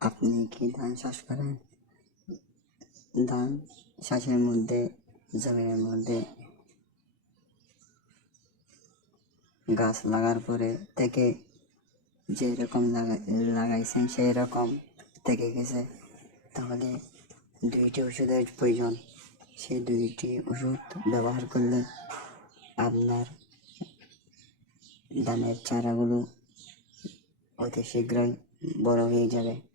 আপনি কি ধান চাষ করেন? ধান চাষের মধ্যে জমিনের মধ্যে গাছ লাগার পরে থেকে যেরকম লাগা- লাগাইছেন সেই রকম থেকে গেছে। তাহলে দুইটি ওষুধের প্রয়োজন। সেই দুইটি ওষুধ ব্যবহার করলে আপনার ধানের চারাগুলো অতি শীঘ্রই বড় হয়ে যাবে।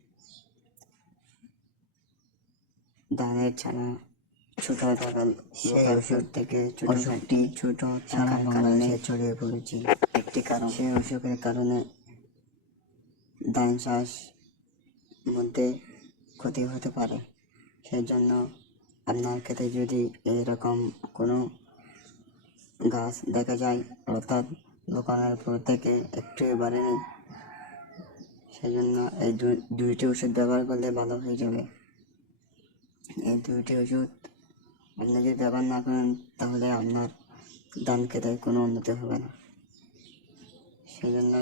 ধানের চারা ছোট থাকার সেই ওষুধ থেকে ছোট ওষুধটি ছোট থাকার কারণে ছড়িয়ে পড়েছে। একটি কারণ। সেই অসুখের কারণে ধান চাষ মধ্যে ক্ষতি হতে পারে। সেই জন্য আপনার ক্ষেত্রে যদি এরকম কোনো গাছ দেখা যায় অর্থাৎ দোকানের পর থেকে একটু বাড়েনি সেজন্য এই দুই- দুইটি ওষুধ ব্যবহার করলে ভালো হয়ে যাবে। এই দুইটি ওষুধ আপনি যদি ব্যবহার না করেন, তাহলে আপনার ধান খেতে কোনো উন্নতি হবে না।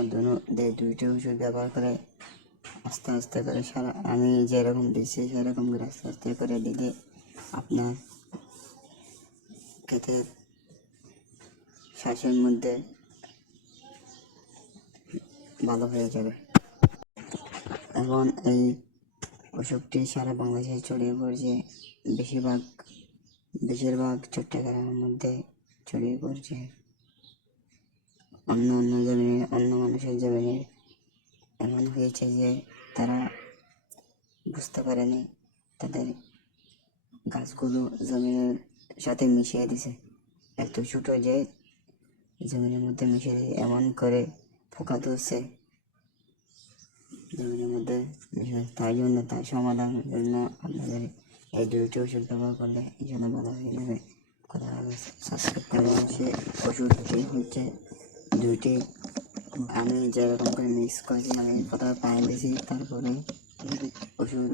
দুনো- এই দুইটি ওষুধ ব্যবহার করে আস্তে আস্তে করে সারা আমি যেরকম দিচ্ছি, সেরকম করে আস্তে আস্তে করে দিলে আপনার ক্ষেতের শ্বাসের মধ্যে ভালো হয়ে যাবে। এখন এই অসুখটি সারা বাংলাদেশে ছড়িয়ে পড়ছে। বেশিরভাগ বেশিরভাগ চট্টগ্রামের মধ্যে ছড়িয়ে পড়ছে। অন্য অন্য জমিনে, অন্য মানুষের জমিনে এমন হয়েছে যে তারা বুঝতে পারেনি তাদের গাছগুলো জমিনের সাথে মিশিয়ে দিছে। এত ছোটো যে জমিনের মধ্যে মিশিয়ে দিয়ে এমন করে পোকা ধরছে। জমিনের মধ্যে তাই জন্য তার সমাধানের জন্য আপনাদের এই দুইটি ওষুধ ব্যবহার করলে এই জন্য হয়ে যাবে কথা হবে। ওষুধটি হচ্ছে দুইটি। আমি যেরকম করে মিক্স করেছি আমি প্রথমে পায়ে দিয়েছি, তারপরে ওষুধ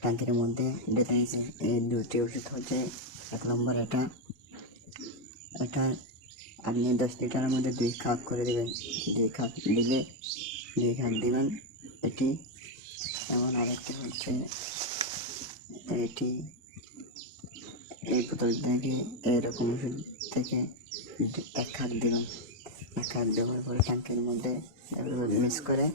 ট্যাঙ্কের মধ্যে ঢেলে দিয়েছি। এই দুটি ওষুধ হচ্ছে এক নম্বর এটা। এটা আপনি দশ লিটারের মধ্যে দুই কাপ করে দেবেন। দুই কাপ দিলে দুই কাপ দিবেন। এটি এবং আরেকটি হচ্ছে এটি এই বোতল থেকে এরকম ওষুধ থেকে এক হাত দিলাম এক হাত দেওয়ার পরে ট্যাঙ্কের মধ্যে মিক্স করে